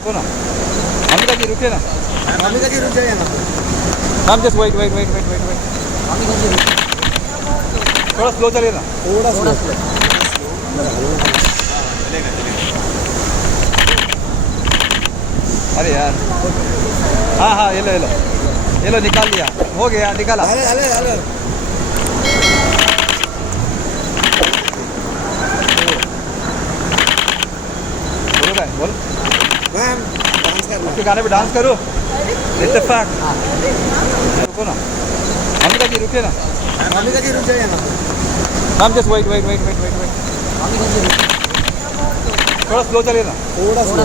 रुको ना, अमिका जी रुकिए ना। अमिका जी रुक जाइए ना। Ma'am just wait wait wait wait wait wait, Amika ji थोड़ा स्लो चलिए ना। थोड़ा स्लो। अरे यार, हाँ हाँ ये लो निकाल लिया, हो गया निकाला। अरे अरे अरे बोलो काय बोल, मैम डांस करना। आपके गाने पे डांस करो। इत्तेफाक, रुको ना, अमिका जी रुकिए ना। अमिका जी रुक जाइए ना। Ma'am just wait wait wait wait wait wait, Amika ji थोड़ा स्लो चलिए ना। थोड़ा स्लो।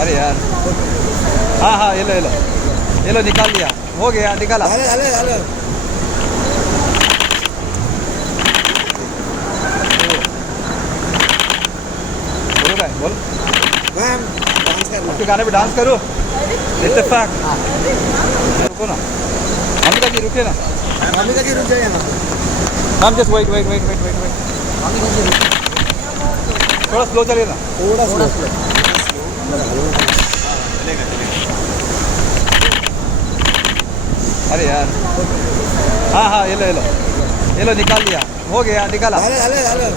अरे यार, हाँ हाँ ये लो निकाल लिया, हो गया निकाला। अरे अरे अरे बोलो काय बोल, मैम डांस करना। आपके गाने पे डांस करो। इत्तेफाक, रुको ना, अमिका जी रुकिए ना। अमिका जी रुक जाइए ना। Ma'am just wait wait wait wait wait wait, Amika ji थोड़ा स्लो चलिए ना। थोड़ा स्लो। अरे यार, हाँ हाँ ये लो निकाल लिया, हो गया निकाला। अरे अरे अरे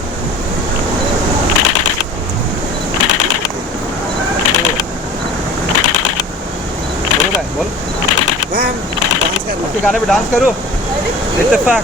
बोलो काय बोल, मैम डांस करना। आपके गाने पे डांस करो। इत्तेफाक।